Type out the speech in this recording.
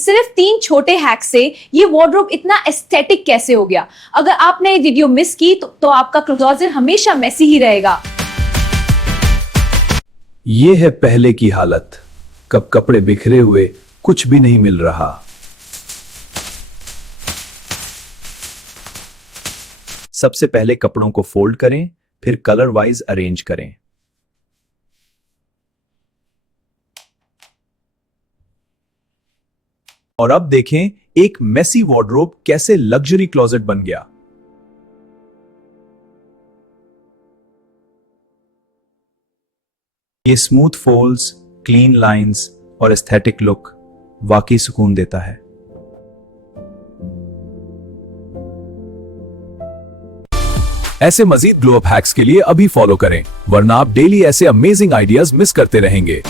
सिर्फ 3 छोटे हैक से ये वार्डरोब इतना एस्थेटिक कैसे हो गया। अगर आपने ये वीडियो मिस की तो आपका क्लोजेट हमेशा मेसी ही रहेगा। ये है पहले की हालत, कब कपड़े बिखरे हुए, कुछ भी नहीं मिल रहा। सबसे पहले कपड़ों को फोल्ड करें, फिर कलर वाइज अरेंज करें। और अब देखें एक मेसी वार्डरोब कैसे लग्जरी क्लोजेट बन गया। ये स्मूथ फोल्ड्स, क्लीन लाइंस और एस्थेटिक लुक वाकई सुकून देता है। ऐसे मजीद ग्लो अप हैक्स के लिए अभी फॉलो करें, वरना आप डेली ऐसे अमेजिंग आइडियाज मिस करते रहेंगे।